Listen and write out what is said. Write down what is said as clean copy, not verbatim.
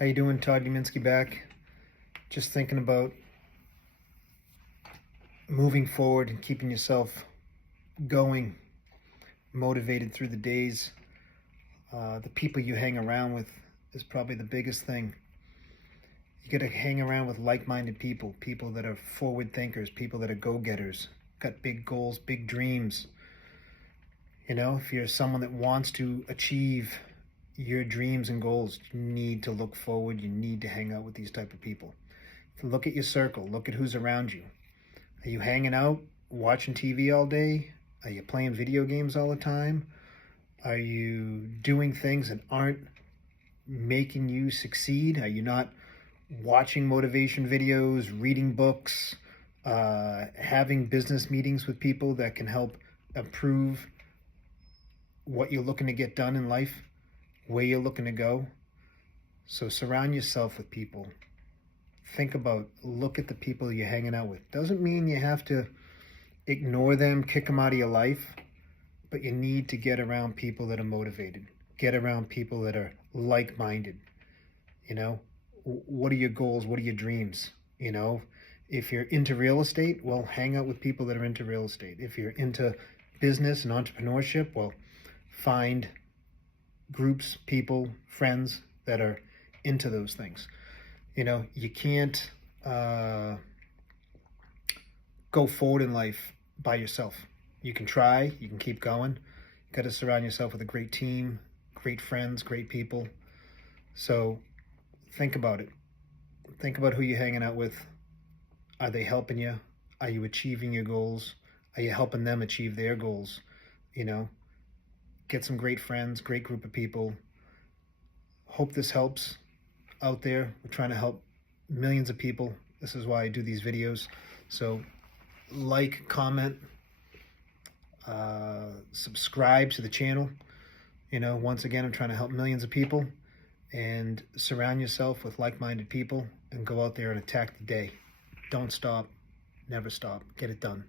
How you doing? Todd Uminski back. Just thinking about moving forward and keeping yourself going, motivated through the days. The people you hang around with is probably the biggest thing. You got to hang around with like-minded people, people that are forward thinkers, people that are go-getters, got big goals, big dreams. You know, if you're someone that wants to achieve your dreams and goals, you need to look forward. You need to hang out with these type of people. Look at your circle. Look at who's around you. Are you hanging out, watching TV all day? Are you playing video games all the time? Are you doing things that aren't making you succeed? Are you not watching motivation videos, reading books, having business meetings with people that can help improve what you're looking to get done in life, where you're looking to go? So surround yourself with people. Look at the people you're hanging out with. Doesn't mean you have to ignore them, kick them out of your life, but you need to get around people that are motivated. Get around people that are like-minded. You know, what are your goals? What are your dreams? You know, if you're into real estate, well, hang out with people that are into real estate. If you're into business and entrepreneurship, well, find groups, people, friends that are into those things. You know, you can't go forward in life by yourself. You can try, you can keep going. You got to surround yourself with a great team, great friends, great people. So think about it. Think about who you're hanging out with. Are they helping you? Are you achieving your goals? Are you helping them achieve their goals? You know, get some great friends, great group of people. Hope this helps out there. We're trying to help millions of people. This is why I do these videos. So like, comment, subscribe to the channel. You know, once again, I'm trying to help millions of people, and surround yourself with like-minded people and go out there and attack the day. Don't stop. Never stop. Get it done.